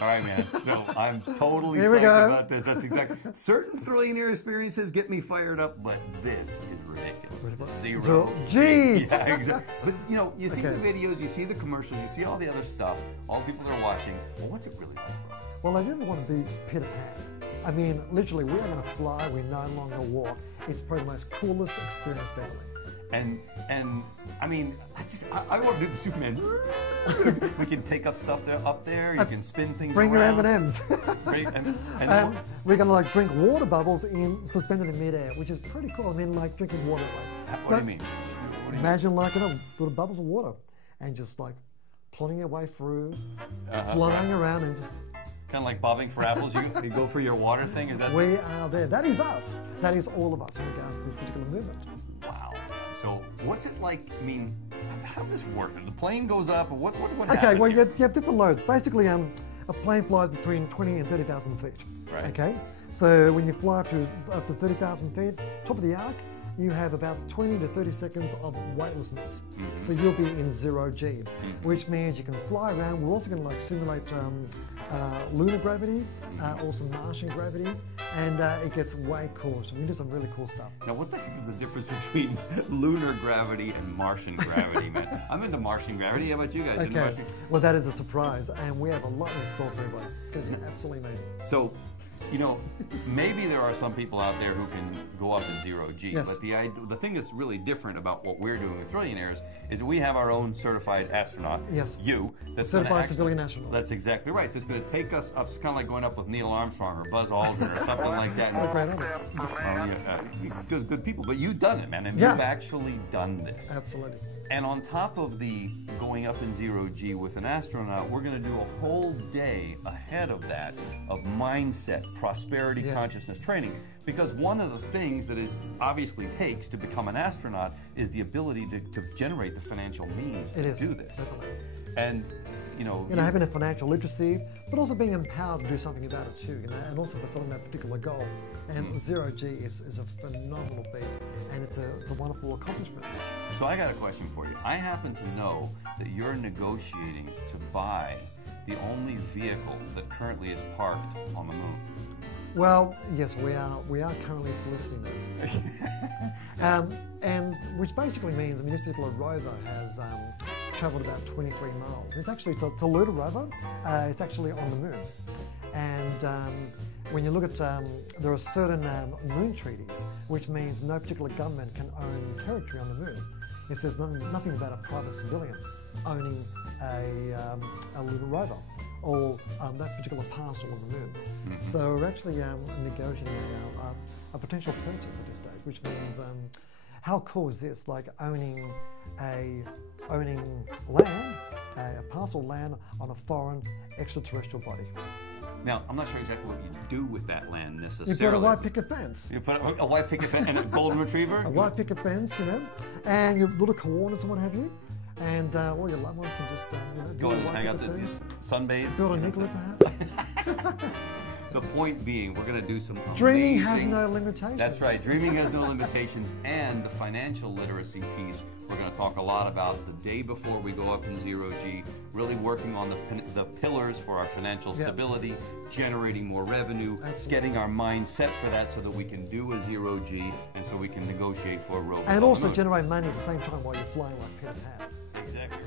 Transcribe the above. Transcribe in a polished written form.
All right, man. So I'm totally Here we psyched go. about this. That's exactly. Certain thrilling air experiences get me fired up, but this is ridiculous. Zero G. Yeah, exactly. But you know, you see Okay. the videos, you see the commercials, you see all the other stuff, all the people that are watching. Well, what's it really like, bro? Well, I never want to be Peter Pan. I mean, literally, we are going to fly. We no longer walk. It's probably the most coolest experience ever. And I mean, I want to do the Superman. We can take up stuff up there. You can spin things Bring your around. M&Ms. Right? And And we're going to like drink water bubbles suspended in midair, which is pretty cool. I mean, like drinking water. Like, what do you mean? What do you mean? Imagine like little bubbles of water, and just like plodding your way through, flying around, and just Kind of like bobbing for apples. You go for your water thing. Is that? we are there. That is us. That is all of us in regards to this particular movement. Wow. So what's it like? I mean, how does this work? The plane goes up, or what Okay, happens well, here? you have different loads. Basically, a plane flies between 20 and 30,000 feet. Right. Okay, so when you fly up to 30,000 feet, top of the arc, you have about 20 to 30 seconds of weightlessness. So you'll be in 0G, which means you can fly around. We're also going to like simulate lunar gravity, also Martian gravity, and it gets way cool. So we do some really cool stuff. Now, what the heck is the difference between lunar gravity and Martian gravity, man? I'm into Martian gravity. How about you guys? Into Okay, Martian? well that is a surprise, and we have a lot in store for everybody. It's going to be absolutely amazing. So, you know, maybe there are some people out there who can go up in 0G, Yes. but the thing that's really different about what we're doing with Trillionaires is that we have our own certified astronaut, Yes. you, that's Certified gonna actually- civilian astronaut. That's exactly right. So it's going to take us up, it's kind of like going up with Neil Armstrong or Buzz Aldrin or something like that. What a great honor. Good people, but you've done it, man, and Yeah. you've actually done this. Absolutely. And on top of the going up in 0G with an astronaut, we're going to do a whole day ahead of that of mindset, prosperity, Yeah. consciousness training. Because one of the things that is obviously takes to become an astronaut is the ability to generate the financial means It to is, do this. definitely. And you know, Having a financial literacy, but also being empowered to do something about it too, and also fulfilling that particular goal. And 0G is a phenomenal feat, and it's a wonderful accomplishment. So I got a question for you. I happen to know that you're negotiating to buy the only vehicle that currently is parked on the moon. Well, yes, we are currently soliciting that. And which basically means, I mean, this particular rover has travelled about 23 miles. It's actually, it's a lunar rover. It's actually on the moon. And when you look at, there are certain moon treaties, which means no particular government can own territory on the moon. It says nothing about a private civilian owning a lunar rover or that particular parcel on the moon. So we're actually negotiating a potential purchase at this stage, which means how cool is this? Like owning land, a parcel of land on a foreign extraterrestrial body. Now, I'm not sure exactly what you do with that land necessarily. You've got a white picket fence. You put a white picket fence and a golden retriever? A white picket fence, and your little coordinates and what have you. And all your loved ones can just Go build and a white hang out, picket fence, just sunbathe. build an igloo perhaps. The point being, we're going to do some Dreaming has amazing- no limitations. That's right. Dreaming has no limitations, and the financial literacy piece we're going to talk a lot about the day before we go up in 0G, really working on the pillars for our financial Yeah. stability, generating more revenue, Absolutely. getting our mind set for that so that we can do a 0G and so we can negotiate for a rover. And on the also moon. generate money at the same time while you're flying like Peter Pan. Exactly.